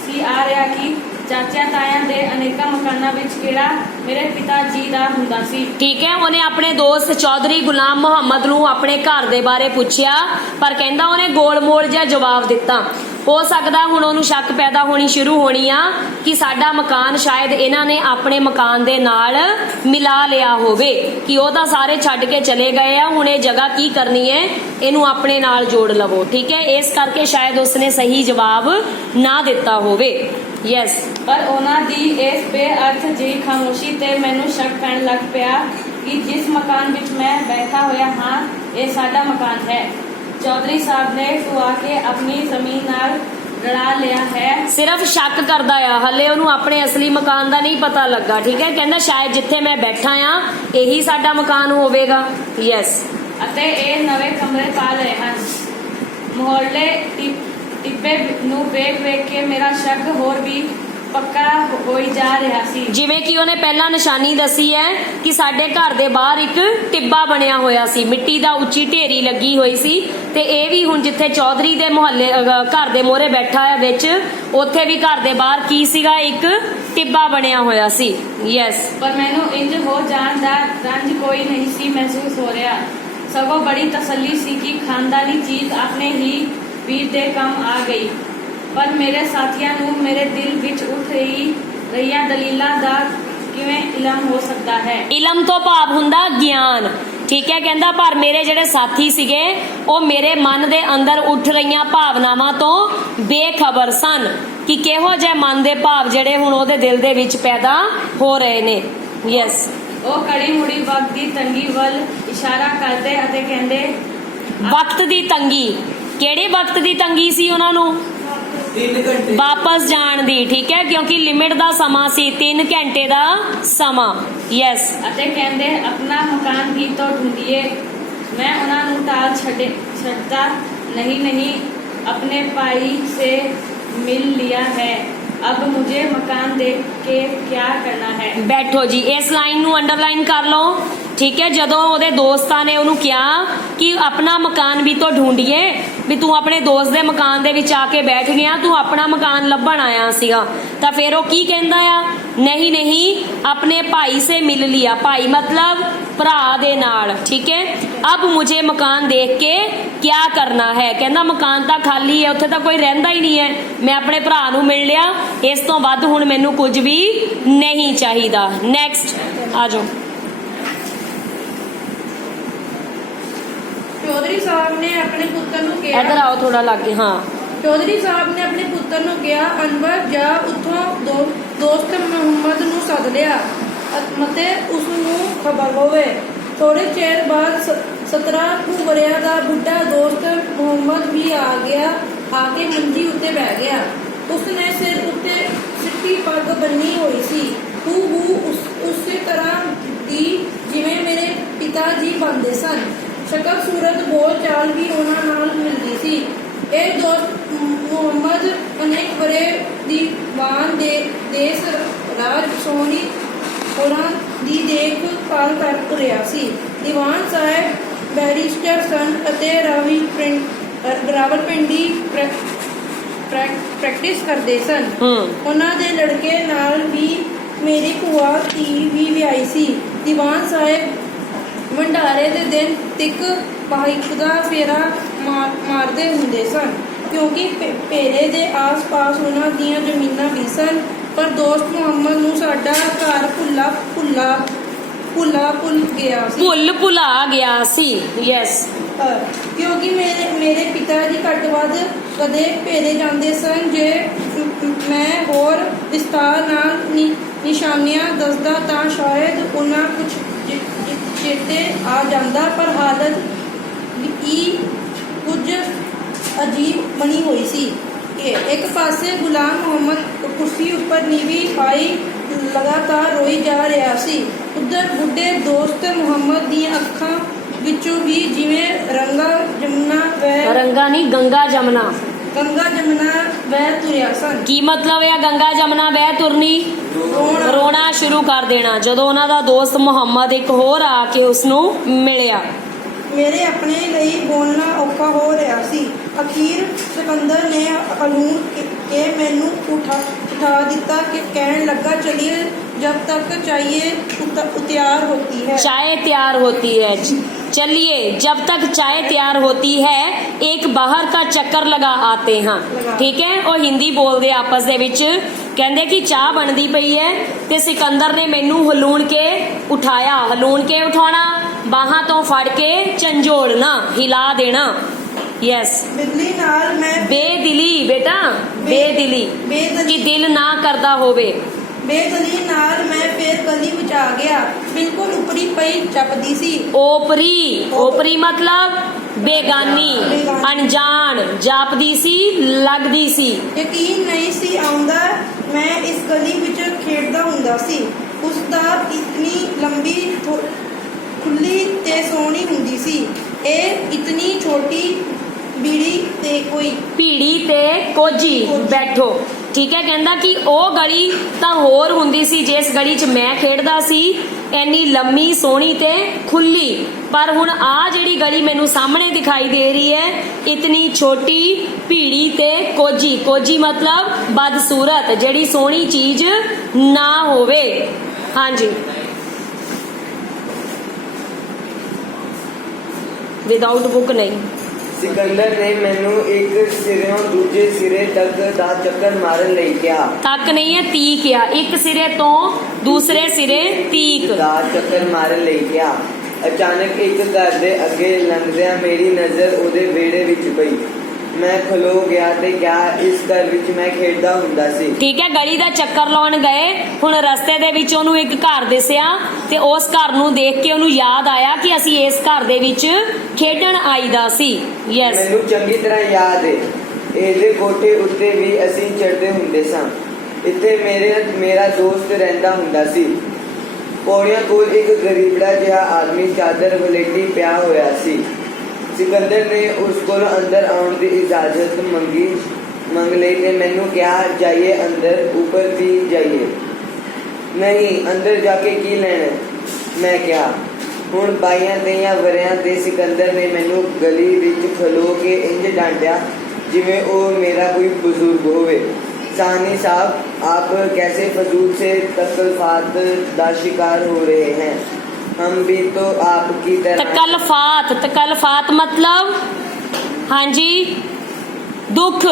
ਸੀ ਆ ਰਿਹਾ ਕਿ ਚਾਚਿਆਂ ਤਾਇਆਂ ਦੇ ਅਨੇਕਾਂ ਮਕਾਨਾਂ ਵਿੱਚ ਕਿਹੜਾ ਮੇਰੇ ਪਿਤਾ ਜੀ ਦਾ ਹੁੰਦਾ ਸੀ। ਠੀਕ ਹੈ, ਉਹਨੇ ਆਪਣੇ ਦੋਸਤ ਚੌਧਰੀ ਗੁਲਾਮ ਮੁਹੰਮਦ ਨੂੰ ਆਪਣੇ ਘਰ ਦੇ ਬਾਰੇ ਪੁੱਛਿਆ ਪਰ ਕਹਿੰਦਾ ਉਹਨੇ ਗੋਲਮੋਲ ਜਿਹਾ ਜਵਾਬ ਦਿੱਤਾ। ਹੋ ਸਕਦਾ ਹੁਣ ਉਹਨੂੰ ਸ਼ੱਕ ਪੈਦਾ ਹੋਣੀ ਸ਼ੁਰੂ ਹੋਣੀ ਆ ਕਿ ਸਾਡਾ ਮਕਾਨ ਸ਼ਾਇਦ ਇਹਨਾਂ ਨੇ ਆਪਣੇ ਮਕਾਨ ਦੇ ਨਾਲ ਮਿਲਾ ਲਿਆ ਹੋਵੇ ਕਿ ਉਹ ਤਾਂ ਸਾਰੇ ਛੱਡ ਕੇ ਚਲੇ ਗਏ ਆ, ਹੁਣ ਇਹ ਜਗ੍ਹਾ ਕੀ ਕਰਨੀ ਹੈ, ਇਹਨੂੰ ਆਪਣੇ ਨਾਲ ਜੋੜ ਲਵੋ। ਠੀਕ ਹੈ, ਇਸ ਕਰਕੇ ਸ਼ਾਇਦ ਉਸਨੇ ਸਹੀ ਜਵਾਬ ਨਾ ਦਿੱਤਾ ਹੋਵੇ। ਯੈਸ, ਪਰ ਉਹਨਾਂ ਦੀ ਇਸ ਬੇਅਰਥ ਜਿਹੀ ਖਾਮੋਸ਼ੀ ਤੇ ਮੈਨੂੰ ਸ਼ੱਕ ਪੈਣ ਲੱਗ ਪਿਆ ਕਿ ਜਿਸ ਮਕਾਨ ਵਿੱਚ ਮੈਂ ਬੈਠਾ ਹੋਇਆ ਹਾਂ ਇਹ ਸਾਡਾ ਮਕਾਨ ਹੈ। ਚੌਧਰੀ ਸਾਹਿਬ ਨੇ ਟੁਆ ਕੇ ਆਪਣੀ ਜ਼ਮੀਨ ਨਾਲ ਰਲਾ ਲਿਆ ਹੈ। ਸਿਰਫ ਸ਼ੱਕ ਕਰਦਾ ਆ, ਹਲੇ ਉਹਨੂੰ ਆਪਣੇ ਅਸਲੀ ਮਕਾਨ ਦਾ ਨਹੀਂ ਪਤਾ ਲੱਗਾ। ਠੀਕ ਹੈ, ਕਹਿੰਦਾ ਸ਼ਾਇਦ ਜਿੱਥੇ ਮੈਂ ਬੈਠਾ ਆ ਇਹੀ ਸਾਡਾ ਮਕਾਨ ਹੋਵੇਗਾ। ਯੈਸ, ਅਤੇ ਇਹ ਨਵੇਂ ਕਮਰੇ ਪਾ ਲਏ ਹਨ। ਮੁਹੱਲੇ ਟਿੱਪੇ ਨੂੰ ਵੇਖ ਕੇ ਮੇਰਾ ਸ਼ੱਕ ਹੋਰ ਵੀ ਪੱਕਾ ਹੋਈ ਜਾ ਰਿਹਾ ਸੀ। ਜਿਵੇਂ ਕਿ ਉਹਨੇ ਪਹਿਲਾਂ ਨਿਸ਼ਾਨੀ ਦੱਸੀ ਹੈ ਕਿ ਸਾਡੇ ਘਰ ਦੇ ਬਾਹਰ ਇੱਕ ਟਿੱਬਾ ਬਣਿਆ ਹੋਇਆ ਸੀ, ਮਿੱਟੀ ਦਾ ਉੱਚੀ ਢੇਰੀ ਲੱਗੀ ਹੋਈ ਸੀ ਤੇ ਇਹ ਵੀ ਹੁਣ ਜਿੱਥੇ ਚੌਧਰੀ ਦੇ ਮੁਹੱਲੇ ਘਰ ਦੇ ਮੋਹਰੇ ਬੈਠਾ ਹੈ ਵਿੱਚ, ਉੱਥੇ ਵੀ ਘਰ ਦੇ ਬਾਹਰ ਕੀ ਸੀਗਾ, ਇੱਕ ਟਿੱਬਾ ਬਣਿਆ ਹੋਇਆ ਸੀ। ਯੈਸ, ਪਰ ਮੈਨੂੰ ਇੰਜ ਹੋ ਜਾਣ ਦਾ ਰੰਜ ਕੋਈ ਨਹੀਂ ਸੀ ਮਹਿਸੂਸ ਹੋ ਰਿਹਾ, ਸਗੋਂ ਬੜੀ ਤਸੱਲੀ ਸੀ ਕਿ ਖਾਨਦਾਨੀ ਚੀਜ਼ ਆਪਣੇ ਹੀ ਵੀਰ ਦੇ ਕੰਮ ਆ ਗਈ। ਪਰ ਮੇਰੇ ਸਾਥੀਆਂ ਨੂੰ ਮੇਰੇ ਦਿਲ ਵਿੱਚ ਉੱਠ ਰਹੀਆਂ ਦਲੀਲਾਂ ਦਾ ਕਿਵੇਂ ਇਲਮ ਹੋ ਸਕਦਾ ਹੈ। ਇਲਮ ਤੋਂ ਭਾਵ ਹੁੰਦਾ ਗਿਆਨ। ਠੀਕ ਹੈ, ਕਹਿੰਦਾ ਪਰ ਮੇਰੇ ਜਿਹੜੇ ਸਾਥੀ ਸੀਗੇ ਉਹ ਮੇਰੇ ਮਨ ਦੇ ਅੰਦਰ ਉੱਠ ਰਹੀਆਂ ਭਾਵਨਾਵਾਂ ਤੋਂ ਬੇਖਬਰ ਸਨ ਕਿ ਕਿਹੋ ਜਿਹੇ ਮਨ ਦੇ ਭਾਵ ਜਿਹੜੇ ਹੁਣ ਉਹਦੇ ਦਿਲ ਦੇ ਵਿੱਚ ਪੈਦਾ ਹੋ ਰਹੇ ਨੇ। ਯੈਸ, ਉਹ ਕੜੀ ਮੁੜੀ ਵਕਤ ਦੀ ਤੰਗੀ ਵੱਲ ਇਸ਼ਾਰਾ ਕਰਦੇ ਅਤੇ ਕਹਿੰਦੇ, ਵਕਤ ਦੀ ਤੰਗੀ, ਕਿਹੜੇ ਵਕਤ ਦੀ ਤੰਗੀ ਸੀ ਉਹਨਾਂ ਨੂੰ? 3 ਘੰਟੇ ਵਾਪਸ ਜਾਣ ਦੀ। ਠੀਕ ਹੈ, ਕਿਉਂਕਿ ਲਿਮਿਟ ਦਾ ਸਮਾਂ ਸੀ, 3 ਘੰਟੇ ਦਾ ਸਮਾਂ। ਯੈਸ, ਅਤੇ ਕਹਿੰਦੇ ਆਪਣਾ ਮਕਾਨ ਵੀ ਤੋਂ ਢੂੰढिए। मैं ਉਹਨਾਂ ਨੂੰ ਟਾਲ ਛੱਡਦਾ नहीं अपने भाई से मिल लिया है, अब मुझे मकान देख के क्या करना है। ਬੈਠੋ ਜੀ, ਇਸ ਲਾਈਨ ਨੂੰ ਅੰਡਰਲਾਈਨ ਕਰ ਲਓ। ਠੀਕ ਹੈ, ਜਦੋਂ ਉਹਦੇ ਦੋਸਤਾਂ ਨੇ ਉਹਨੂੰ ਕਿਹਾ ਕਿ ਆਪਣਾ ਮਕਾਨ ਵੀ ਤੋਂ ਢੂੰढिए, ਵੀ ਤੂੰ ਆਪਣੇ ਦੋਸਤ ਦੇ ਮਕਾਨ ਦੇ ਵਿੱਚ ਆ ਕੇ ਬੈਠ ਗਿਆ, ਤੂੰ ਆਪਣਾ ਮਕਾਨ ਲੱਭਣ ਆਇਆ ਸੀਗਾ, ਤਾਂ ਫਿਰ ਉਹ ਕੀ ਕਹਿੰਦਾ ਆ, ਨਹੀਂ ਆਪਣੇ ਭਾਈ ਸੇ ਮਿਲ ਲਿਆ। ਭਾਈ ਮਤਲਬ ਭਰਾ ਦੇ ਨਾਲ। ਠੀਕ ਹੈ, ਅਬ ਮੁਝੇ ਮਕਾਨ ਦੇਖ ਕੇ ਕਿਆ ਕਰਨਾ ਹੈ, ਕਹਿੰਦਾ ਮਕਾਨ ਤਾਂ ਖਾਲੀ ਹੈ, ਉੱਥੇ ਤਾਂ ਕੋਈ ਰਹਿੰਦਾ ਹੀ ਨਹੀਂ ਹੈ, ਮੈਂ ਆਪਣੇ ਭਰਾ ਨੂੰ ਮਿਲ ਲਿਆ, ਇਸ ਤੋਂ ਵੱਧ ਹੁਣ ਮੈਨੂੰ ਕੁਝ ਵੀ ਨਹੀਂ ਚਾਹੀਦਾ। ਨੈਕਸਟ ਆ ਜਾਓ। ਚੌਧਰੀ ਸਾਹਿਬ ਨੇ ਆਪਣੇ ਪੁੱਤਰ ਨੂੰ ਕਿਹਾ, ਇੱਧਰ ਆਓ ਥੋੜਾ ਲਾਗੇ। ਹਾਂ, ਚੌਧਰੀ ਸਾਹਿਬ ਨੇ ਆਪਣੇ ਪੁੱਤਰ ਨੂੰ ਕਿਹਾ, ਅਨਵਰ ਜਾ ਉੱਥੋਂ ਦੋਸਤ ਮੁਹੰਮਦ ਨੂੰ ਸੱਦ ਲਿਆ ਅਤੇ ਉਸ ਨੂੰ ਖਬਰ ਹੋਵੇ। ਥੋੜੇ ਚਿਰ ਬਾਅਦ 17 ਵਰ੍ਹਿਆਂ ਦਾ ਬੁੱਢਾ ਦੋਸਤ ਮੁਹੰਮਦ ਵੀ ਆ ਕੇ ਮੰਜੀ ਉੱਤੇ ਬਹਿ ਗਿਆ। ਉਸਨੇ ਸਿਰ ਉੱਤੇ ਸਿੱਧੀ ਪੱਗ ਬੰਨੀ ਹੋਈ ਸੀ, ਹੂ ਉਸੇ ਤਰ੍ਹਾਂ ਦੀ ਜਿਵੇਂ ਮੇਰੇ ਪਿਤਾ ਜੀ ਬੰਦੇ ਸਨ। ਸ਼ਕਲ ਸੂਰਤ ਬੋਲ ਚਾਲ ਵੀ ਉਹਨਾਂ ਨਾਲ ਮਿਲਦੀ ਸੀ। ਇਹ ਦੋਸਤ ਮੁਹੰਮਦ ਅਨੇਕ ਵਰ੍ਹੇ ਦੀਵਾਨ ਦੇ ਦੇਸ ਰਾਜ ਸੋਹਣੀ ਹੋਰਾਂ ਦੀ ਦੇਖਭਾਲ ਕਰ ਰਿਹਾ ਸੀ। ਦੀਵਾਨ ਸਾਹਿਬ ਬੈਰਿਸਟਰ ਸਨ ਅਤੇ ਰਾਵਲਪਿੰਡੀ ਪ੍ਰੈਕਟਿਸ ਕਰਦੇ ਸਨ। ਉਹਨਾਂ ਦੇ ਲੜਕੇ ਨਾਲ ਵੀ ਮੇਰੀ ਭੂਆ ਧੀ ਵੀ ਵਿਆਹੀ ਸੀ। ਦੀਵਾਨ ਸਾਹਿਬ ਭੰਡਾਰੇ ਦੇ ਦਿਨ ਤੱਕ ਬਾਈਕ ਦਾ ਫੇਰਾ ਮਾਰਦੇ ਹੁੰਦੇ ਸਨ, ਕਿਉਂਕਿ ਭੇਰੇ ਦੇ ਆਸ-ਪਾਸ ਉਹਨਾਂ ਦੀਆਂ ਜ਼ਮੀਨਾਂ ਵੀ ਸਨ। ਪਰ ਦੋਸਤ ਮੁਹੰਮਦ ਨੂੰ ਸਾਡਾ ਘਰ ਭੁਲਾ ਗਿਆ ਸੀ। ਯੈਸ, ਕਿਉਂਕਿ ਮੇਰੇ ਪਿਤਾ ਜੀ ਘੱਟ ਵੱਧ ਕਦੇ ਭੇਰੇ ਜਾਂਦੇ ਸਨ। ਜੇ ਮੈਂ ਹੋਰ ਵਿਸਤਾਰ ਨਾਲ ਨਿਸ਼ਾਨੀਆਂ ਦੱਸਦਾ ਤਾਂ ਸ਼ਾਇਦ ਉਹਨਾਂ ਕੁਝ ਚੇਤੇ ਆ ਜਾਂਦਾ, ਪਰ ਹਾਲਤ ਵੀ ਕੁਝ ਅਜੀਬ ਬਣੀ ਹੋਈ ਸੀ। ਇੱਕ ਪਾਸੇ ਗੁਲਾਮ ਮੁਹੰਮਦ ਕੁਰਸੀ ਉੱਪਰ ਨੀਵੀਂ ਪਾਈ ਲਗਾਤਾਰ ਰੋਈ ਜਾ ਰਿਹਾ ਸੀ, ਉਧਰ ਬੁੱਢੇ ਦੋਸਤ ਮੁਹੰਮਦ ਦੀਆਂ ਅੱਖਾਂ ਵਿੱਚੋਂ ਵੀ ਜਿਵੇਂ ਰੰਗਾ ਜਮਨਾ ਰੰਗਾ ਨਹੀਂ, ਗੰਗਾ ਜਮਨਾ ਵਹਿ ਤੁਰਿਆ ਸਨ। ਕੀ ਮਤਲਬ ਹੈ ਗੰਗਾ ਜਮਨਾ ਵਹਿ ਤੁਰਨੀ? ਰੋਣਾ ਰੋਣਾ ਸ਼ੁਰੂ ਕਰ ਦੇਣਾ ਜਦੋਂ ਉਹਨਾਂ ਦਾ ਦੋਸਤ ਮੁਹੰਮਦ ਇੱਕ ਹੋਰ ਆ ਕੇ ਉਸ ਨੂੰ ਮਿਲਿਆ। ਮੇਰੇ ਆਪਣੇ ਲਈ ਬੋਲਣਾ ਔਖਾ ਹੋ ਰਿਹਾ ਸੀ। ਅਖੀਰ ਸਿਕੰਦਰ ਨੇ ਹਲੂਣ ਕੇ ਮੈਨੂੰ ਉਠਾ ਦਿੱਤਾ ਕਿ ਕਹਿਣ ਲੱਗਾ, ਚਲਿए जब तक चाहिए तैयार होती है। चाय तैयार होती है, चलिए जब तक चाय तैयार होती है एक बाहर का चक्कर लगा आते हैं। ठीक है, और हिंदी बोलते आपस दे विच कहंदे कि चाह बनदी पई है ते सिकंदर ने मैनू हलूण के उठाया। हलूण के उठाना, बाहां तो फड़ के झंझोड़ना, हिला देना। यस, बिजली नाल मैं बेदिली बेटा, बेदिली कि दिल ना करदा होवे। बेदली नाल मैं फिर गली विच आ गया। बिल्कुल उपरी पई चपदी सी। ओपरी, ओपरी मतलब बेगानी, अनजान, जापदी सी, लगदी सी। यकीन नहीं सी आउंदा मैं इस गली विच खेडदा हुंदा सी। उस दा इतनी लंबी खुली ते सोहनी हुंदी सी। ए इतनी छोटी बीड़ी ते कोई ਭੀੜੀ ਤੇ ਕੋਜੀ ਬੈਠੋ। ਠੀਕ ਹੈ, ਕਹਿੰਦਾ ਕਿ ਉਹ ਗਲੀ ਤਾਂ ਹੋਰ ਹੁੰਦੀ ਸੀ ਜਿਸ ਗਲੀ 'ਚ ਮੈਂ ਖੇਡਦਾ ਸੀ, ਇੰਨੀ ਲੰਮੀ ਸੋਹਣੀ ਤੇ ਖੁੱਲੀ, ਪਰ ਹੁਣ ਆ ਜਿਹੜੀ ਗਲੀ ਮੈਨੂੰ ਸਾਹਮਣੇ ਦਿਖਾਈ ਦੇ ਰਹੀ ਹੈ, ਇਤਨੀ ਛੋਟੀ, ਭੀੜੀ ਤੇ ਕੋਜੀ। ਕੋਜੀ ਮਤਲਬ ਬਦਸੂਰਤ, ਜਿਹੜੀ ਸੋਹਣੀ ਚੀਜ਼ ਨਾ ਹੋਵੇ। ਹਾਂਜੀ, ਵਿਦਆਊਟ ਬੁੱਕ ਨਹੀਂ। सिकंदर ने मैनू एक सिरों दूजे सिरे तक दा चक्कर मारन लई किया। ਤੱਕ ਨਹੀਂ ਹੈ, ਤੀਕ ਆ। ਇੱਕ ਸਿਰੇ ਤੋਂ ਦੂਸਰੇ ਸਿਰੇ ਤੀਕ। दा चक्कर मारन लई किया। अचानक एक घर दे अगे लंघदिया मेरी नजर ओदे वेड़े विच पई। मैं खलो गया ते क्या इस घर विच मैं खेडदा हुंदा सी। ਠੀਕ ਹੈ, ਗਲੀ ਦਾ ਚੱਕਰ ਲਾਉਣ ਗਏ, ਹੁਣ ਰਸਤੇ ਦੇ ਵਿੱਚ ਉਹਨੂੰ ਇੱਕ ਘਰ ਦਿਸਿਆ ਤੇ ਉਸ ਘਰ ਨੂੰ ਦੇਖ ਕੇ ਉਹਨੂੰ ਯਾਦ ਆਇਆ ਕਿ ਅਸੀਂ ਇਸ ਘਰ ਦੇ ਵਿੱਚ ਖੇਡਣ ਆਈਦਾ ਸੀ। ਯੈਸ, ਮੈਨੂੰ ਚੰਗੀ ਤਰ੍ਹਾਂ ਯਾਦ ਹੈ, ਇਹਦੇ ਕੋਠੇ ਉੱਤੇ ਵੀ ਅਸੀਂ ਚੜ੍ਹਦੇ ਹੁੰਦੇ ਸਾਂ। ਇੱਥੇ ਮੇਰਾ ਦੋਸਤ ਰਹਿੰਦਾ ਹੁੰਦਾ ਸੀ। ਪੌੜੀਆਂ ਕੋਲ ਇੱਕ ਗਰੀਬੜਾ ਜਿਹਾ ਆਦਮੀ ਚਾਦਰ ਵਲੇਟੀ ਪਿਆ ਹੋਇਆ ਸੀ। सिकंदर ने उस को अंदर आने की इजाजत मंग ली ते मैनू क्या जाइए अंदर, ऊपर भी जाइए। नहीं, अंदर जाके की लेना, मैं क्या। हुण 22 वरियां ते सिकंदर ने मैनू गली विच खलो के इंज डांटिया जिवें ओ मेरा कोई बुजुर्ग होवे। साहनी साहब, आप कैसे फजूल से तकल्फात दा शिकार हो रहे हैं? हम भी तो आपकी तरह। तकल्फात, तकल्फात मतलब ਹਾਂਜੀ ਦੁੱਖ,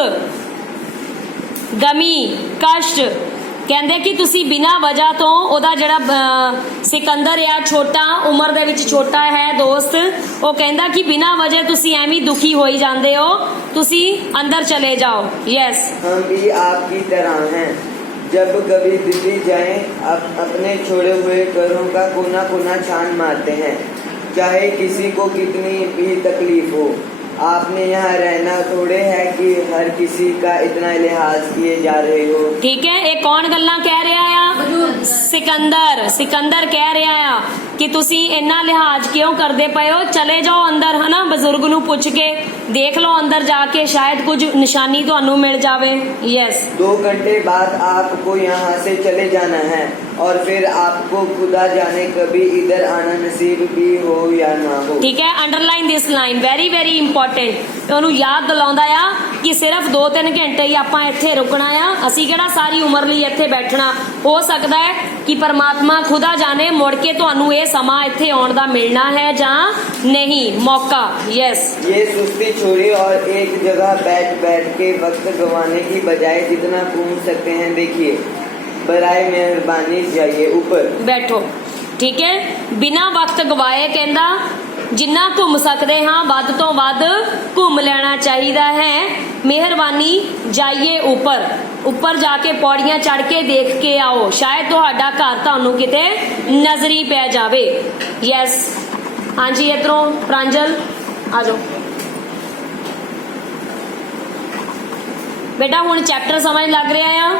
ਗਮੀ, ਕਸ਼ਟ। ਕਹਿੰਦੇ ਕਿ ਤੁਸੀਂ ਬਿਨਾਂ ਵਜ੍ਹਾ ਤੋਂ ਉਹਦਾ ਜਿਹੜਾ ਸਿਕੰਦਰ ਆ, ਛੋਟਾ ਉਮਰ ਦੇ ਵਿੱਚ ਛੋਟਾ ਹੈ ਦੋਸਤ, ਉਹ ਕਹਿੰਦਾ ਕਿ ਬਿਨਾਂ ਵਜ੍ਹਾ ਤੁਸੀਂ ਐਵੇਂ ਦੁਖੀ ਹੋਈ ਜਾਂਦੇ ਹੋ, ਤੁਸੀਂ ਅੰਦਰ ਚਲੇ ਜਾਓ। ਯੈਸ, हम भी आपकी तरह हैं। जब कभी दिल्ली जाएं, अपने छोड़े हुए घरों का कोना कोना छान मारते हैं, चाहे किसी को कितनी भी तकलीफ हो। आपने यहाँ रहना थोड़े है कि हर किसी का इतना लिहाज किए जा रहे हो। ਠੀਕ ਹੈ, ਇਹ ਕੌਣ ਗੱਲਾਂ ਕਹਿ ਰਿਹਾ ਆ? ਸਿਕੰਦਰ। ਸਿਕੰਦਰ ਕਹਿ ਰਿਹਾ ਆ ਕਿ ਤੁਸੀਂ ਇੰਨਾ ਲਿਹਾਜ਼ ਕਿਉਂ ਕਰਦੇ ਪਏ ਹੋ? ਚਲੇ ਜਾਓ ਅੰਦਰ, ਹਨਾ, ਬਜ਼ੁਰਗ ਨੂੰ ਪੁੱਛ ਕੇ ਦੇਖ ਲਓ ਅੰਦਰ ਜਾ ਕੇ, ਸ਼ਾਇਦ ਕੁਝ ਨਿਸ਼ਾਨੀ ਤੁਹਾਨੂੰ ਮਿਲ ਜਾਵੇ। यस, 2 घंटे बाद आपको यहाँ से चले जाना है और फिर आपको खुदा जाने कभी इधर आना नसीब भी हो या ना हो। ਠੀਕ ਹੈ, ਅੰਡਰਲਾਈਨ ਦਿਸ ਲਾਈਨ, ਵੈਰੀ ਵੈਰੀ ਇੰਪੋਰਟੈਂਟ। ਉਹਨੂੰ ਯਾਦ ਦਿਲਾਉਂਦਾ ਆ ਕਿ ਸਿਰਫ 2-3 ਘੰਟੇ ਹੀ ਆਪਾਂ ਇੱਥੇ ਰੁਕਣਾ ਆ, ਅਸੀਂ ਕਿਹੜਾ ਸਾਰੀ ਉਮਰ ਲਈ ਇੱਥੇ ਬੈਠਣਾ। ਹੋ ਸਕਦਾ ਹੈ ਕਿ ਪਰਮਾਤਮਾ ਖੁਦਾ ਜਾਣੇ ਮੁੜ ਕੇ ਤੁਹਾਨੂੰ ਇਹ ਸਮਾਂ ਇੱਥੇ ਆਉਣ ਦਾ ਮਿਲਣਾ ਹੈ ਜਾਂ नहीं, मौका। यस, ये सुस्ती छोड़िए और एक जगह बैठ के वक्त गंवाने की बजाय जितना घूम सकते हैं देखिए। बराए मेहरबानी जाइए ऊपर। बैठो। ठीक है, बिना वक्त गवाए कहंदा जिन्ना घूम सकते हाँ ਵੱਧ ਤੋਂ ਵੱਧ घूम लेना चाहिए है। मेहरबानी जाइए ऊपर। ਉੱਪਰ ਜਾ ਕੇ ਪੌੜੀਆਂ ਚੜ ਕੇ ਦੇਖ ਕੇ ਆਓ, ਸ਼ਾਇਦ ਤੁਹਾਡਾ ਘਰ ਤੁਹਾਨੂੰ ਕਿਤੇ ਨਜ਼ਰੀ ਪੈ ਜਾਵੇ। ਯੈਸ, ਹਾਂਜੀ, ਇਧਰੋਂ ਪ੍ਰਾਂਜਲ ਆ ਜਾਓ ਬੇਟਾ। ਹੁਣ ਚੈਪਟਰ ਸਮਝ ਲੱਗ ਰਿਹਾ ਆ?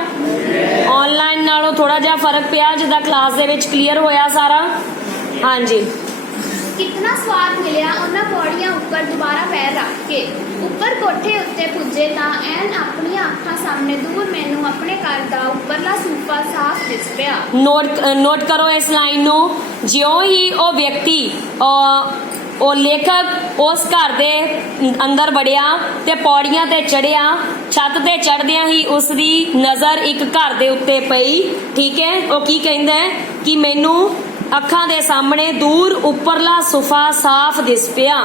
ਆਨਲਾਈਨ ਨਾਲੋਂ ਥੋੜਾ ਜਿਹਾ ਫਰਕ ਪਿਆ, ਜਿੱਦਾਂ ਕਲਾਸ ਦੇ ਵਿੱਚ ਕਲੀਅਰ ਹੋਇਆ ਸਾਰਾ? ਹਾਂਜੀ, कितना स्वाद मिलिया उन्हां पौड़ियां उपर दोबारा पैर रख के। उपर कोठे उत्ते पुजे तां ऐन अपणियां अखां सामने दूर मैनू अपने घर दा उपरला सूफा साफ दिस पिया। ਨੋਟ ਕਰੋ ਇਸ ਲਾਈਨ ਨੂੰ। ਜਿਉਂ ਹੀ ਉਹ ਵਿਅਕਤੀ ਉਹ ਲੇਖਕ ਉਸ ਘਰ ਦੇ ਅੰਦਰ ਵੜਿਆ ਤੇ ਪੌੜੀਆਂ ਤੇ ਚੜਿਆ, ਛੱਤ ਤੇ ਚੜਦਿਆਂ ਹੀ ਉਸ ਦੀ ਨਜ਼ਰ ਇੱਕ ਘਰ ਦੇ ਉੱਤੇ ਪਈ। ਠੀਕ ਹੈ, ਉਹ ਕੀ ਕਹਿੰਦਾ ਹੈ ਕਿ ਮੈਨੂੰ ਅੱਖਾਂ ਦੇ ਸਾਹਮਣੇ ਦੂਰ ਉੱਪਰਲਾ ਸੁਫਾ ਸਾਫ਼ ਦਿਸ ਪਿਆ।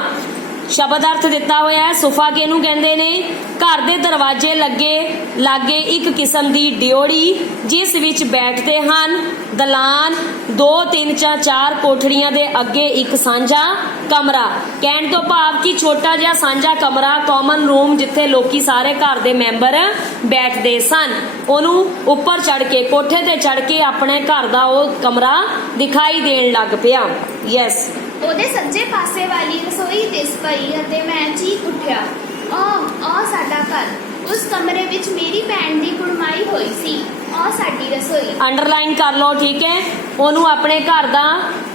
ਸ਼ਬਦ ਅਰਥ ਦਿੱਤਾ ਹੋਇਆ ਹੈ। ਸੁਫਾ ਕਿਹਨੂੰ ਕਹਿੰਦੇ ਨੇ? ਘਰ ਦੇ ਦਰਵਾਜ਼ੇ ਲਾਗੇ ਇੱਕ ਕਿਸਮ ਦੀ ਡਿਓੜੀ ਜਿਸ ਵਿੱਚ ਬੈਠਦੇ ਹਨ। ਦਲਾਨ 2 3 ਜਾਂ 4 ਕੋਠੜੀਆਂ ਦੇ ਅੱਗੇ ਇੱਕ ਸਾਂਝਾ ਕਮਰਾ। ਕਹਿਣ ਤੋਂ ਭਾਵ ਕਿ ਛੋਟਾ ਜਿਹਾ ਸਾਂਝਾ ਕਮਰਾ, ਕਾਮਨ ਰੂਮ, ਜਿੱਥੇ ਲੋਕੀ ਸਾਰੇ ਘਰ ਦੇ ਮੈਂਬਰ ਬੈਠਦੇ ਸਨ। ਉਹਨੂੰ ਉੱਪਰ ਚੜ ਕੇ, ਕੋਠੇ ਤੇ ਚੜ ਕੇ ਆਪਣੇ ਘਰ ਦਾ ਉਹ ਕਮਰਾ ਦਿਖਾਈ ਦੇਣ ਲੱਗ ਪਿਆ। ਯੈਸ। ਉਹਦੇ ਸੱਜੇ ਪਾਸੇ ਵਾਲੀ ਰਸੋਈ ਦਿਸ ਪਈ ਅਤੇ ਮੈਂ ਚੀਕ ਉੱਠਿਆ, ਆ ਸਾਡਾ ਘਰ। ਉਸ ਕਮਰੇ ਵਿੱਚ ਮੇਰੀ ਭੈਣ ਦੀ ਕੁੜਮਾਈ ਹੋਈ ਸੀ। ਆ ਸਾਡੀ ਰਸੋਈ। ਅੰਡਰਲਾਈਨ ਕਰ ਲਓ। ਠੀਕ ਹੈ, ਉਹਨੂੰ ਆਪਣੇ ਘਰ ਦਾ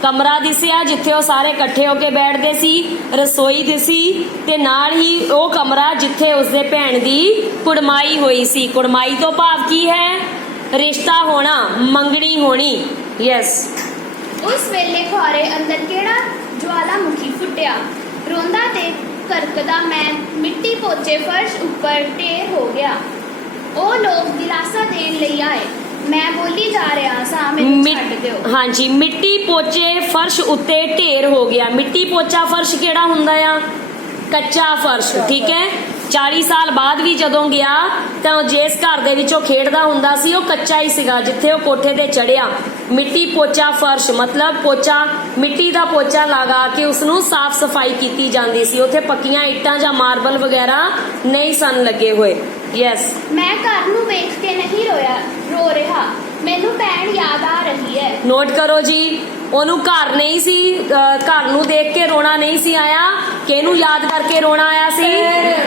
ਕਮਰਾ ਦਿਸਿਆ ਜਿੱਥੇ ਉਹ ਸਾਰੇ ਇਕੱਠੇ ਹੋ ਕੇ ਬੈਠਦੇ ਸੀ, ਰਸੋਈ ਦਿਸੀ ਤੇ ਨਾਲ ਹੀ ਉਹ ਕਮਰਾ ਜਿੱਥੇ ਉਸਦੇ ਭੈਣ ਦੀ ਕੁੜਮਾਈ ਹੋਈ ਸੀ। ਕੁੜਮਾਈ ਤੋਂ ਭਾਵ ਕੀ ਹੈ? ਰਿਸ਼ਤਾ ਹੋਣਾ, ਮੰਗਣੀ ਹੋਣੀ। ਯੈਸ। ਉਸ ਵੇਲੇ ਘਰੇ ਅੰਦਰ ਕਿਹੜਾ ਜਵਾਲਾਮੁਖੀ ਫੁੱਟਿਆ। ਰੋਂਦਾ ਤੇ ਕਰਕਦਾ ਮੈਂ ਮਿੱਟੀ ਪੋਚੇ ਫਰਸ਼ ਉੱਪਰ ਢੇਰ ਹੋ ਗਿਆ। ਉਹ ਲੋਕ ਦਿਲਾਸਾ ਦੇਣ ਲਈ ਆਏ। ਮੈਂ ਬੋਲੀ ਜਾ ਰਿਹਾ ਸਾਂ, ਮੈਨੂੰ ਛੱਡ ਦਿਓ। ਹਾਂਜੀ, ਮਿੱਟੀ ਪੋਚੇ ਫਰਸ਼ ਉੱਤੇ ਢੇਰ ਹੋ ਗਿਆ। ਮਿੱਟੀ ਪੋਚਾ ਫਰਸ਼ ਕਿਹੜਾ ਹੁੰਦਾ ਆ? ਕੱਚਾ ਫਰਸ਼। ਠੀਕ ਹੈ, 40 ਸਾਲ ਬਾਅਦ ਵੀ ਜਦੋਂ ਗਿਆ ਤਾਂ ਜਿਸ ਘਰ ਦੇ ਵਿੱਚ ਉਹ ਖੇਡਦਾ ਹੁੰਦਾ ਸੀ ਉਹ ਕੱਚਾ ਹੀ ਸੀਗਾ। ਜਿੱਥੇ ਉਹ ਕੋਠੇ ਤੇ ਚੜਿਆ, ਮਿੱਟੀ ਪੋਚਾ ਫਰਸ਼ ਮਤਲਬ ਪੋਚਾ, ਮਿੱਟੀ ਦਾ ਪੋਚਾ ਲਗਾ ਕੇ ਉਸਨੂੰ ਸਾਫ਼ ਸਫਾਈ ਕੀਤੀ ਜਾਂਦੀ ਸੀ। ਉੱਥੇ ਪੱਕੀਆਂ ਇੱਟਾਂ ਜਾਂ ਮਾਰਬਲ ਵਗੈਰਾ ਨਹੀਂ ਸਨ ਲੱਗੇ ਹੋਏ। ਯੈਸ। ਮੈਂ ਘਰ ਨੂੰ ਵੇਖ ਕੇ ਨਹੀਂ ਰੋ ਰਿਹਾ, ਮੈਨੂੰ ਭੈਣ ਯਾਦ ਆ ਰਹੀ ਹੈ। ਨੋਟ ਕਰੋ ਜੀ, ਉਹਨੂੰ ਘਰ ਨਹੀਂ ਸੀ, ਘਰ ਨੂੰ ਦੇਖ ਕੇ ਰੋਣਾ ਨਹੀਂ ਸੀ ਆਇਆ। ਕਿਹਨੂੰ ਯਾਦ ਕਰਕੇ ਰੋਣਾ ਆਇਆ ਸੀ?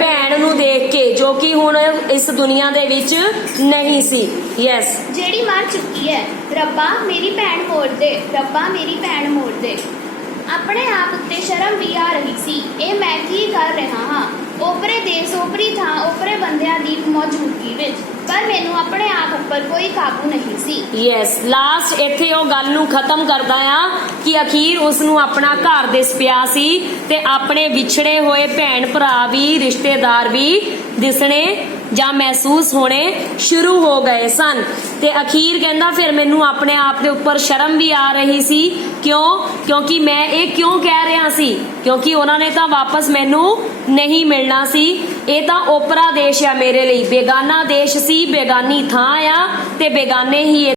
ਭੈਣ ਨੂੰ ਦੇਖ ਕੇ, ਜੋ ਕਿ ਹੁਣ ਇਸ ਦੁਨੀਆ ਦੇ ਵਿੱਚ ਨਹੀਂ ਸੀ। ਯੈਸ। ਜਿਹੜੀ ਮਰ ਚੁੱਕੀ ਹੈ। ਰੱਬਾ ਮੇਰੀ ਭੈਣ ਮੋੜ ਦੇ, ਰੱਬਾ ਮੇਰੀ ਭੈਣ ਮੋੜ ਦੇ। ਆਪਣੇ ਆਪ ਉੱਤੇ ਸ਼ਰਮ ਵੀ ਆ ਰਹੀ ਸੀ। ਇਹ ਮੈਂ ਕੀ ਕਰ ਰਿਹਾ ਹਾਂ? ਓਪਰੇ ਦੇਸ਼, ਓਪਰੀ ਥਾਂ, ਓਪਰੇ ਬੰਦਿਆਂ ਦੀ ਮੌਜੂਦਗੀ ਵਿੱਚ, ਪਰ ਮੈਨੂੰ ਆਪਣੇ ਆਪ ਉੱਪਰ ਕੋਈ ਕਾਬੂ ਨਹੀਂ ਸੀ। ਯੈਸ। ਲਾਸਟ ਇੱਥੇ ਉਹ ਗੱਲ ਨੂੰ ਖਤਮ ਕਰਦਾ ਆ ਕਿ ਅਖੀਰ ਉਸ ਨੂੰ ਆਪਣਾ ਘਰ ਦਿਸ ਪਿਆ ਸੀ ਤੇ ਆਪਣੇ ਵਿਛੜੇ ਹੋਏ ਭੈਣ ਭਰਾ ਵੀ, ਰਿਸ਼ਤੇਦਾਰ ਵੀ ਦਿਸਣੇ ਜਾਂ ਮਹਿਸੂਸ ਹੋਣੇ ਸ਼ੁਰੂ ਹੋ ਗਏ ਸਨ। ਤੇ ਅਖੀਰ ਕਹਿੰਦਾ ਫਿਰ ਮੈਨੂੰ ਆਪਣੇ ਆਪ ਦੇ ਉੱਪਰ ਸ਼ਰਮ ਵੀ ਆ ਰਹੀ ਸੀ। ਕਿਉਂਕਿ ਮੈਂ ਇਹ ਕਿਉਂ ਕਹਿ ਰਿਹਾ ਸੀ? ਕਿਉਂਕਿ ਉਹਨਾਂ ਨੇ ਤਾਂ ਵਾਪਸ ਮੈਨੂੰ ਨਹੀਂ ਮਿਲਣਾ ਸੀ। ਇਹ ਤਾਂ ਓਪਰਾ ਦੇਸ਼ ਆ ਮੇਰੇ ਲਈ, ਬੇਗਾਨਾ ਦੇਸ਼ ਸੀ, ਬੇਗਾਨੀ ਥਾਂ ਆ ਤੇ ਬੇਗਾਨੇ ਹੀ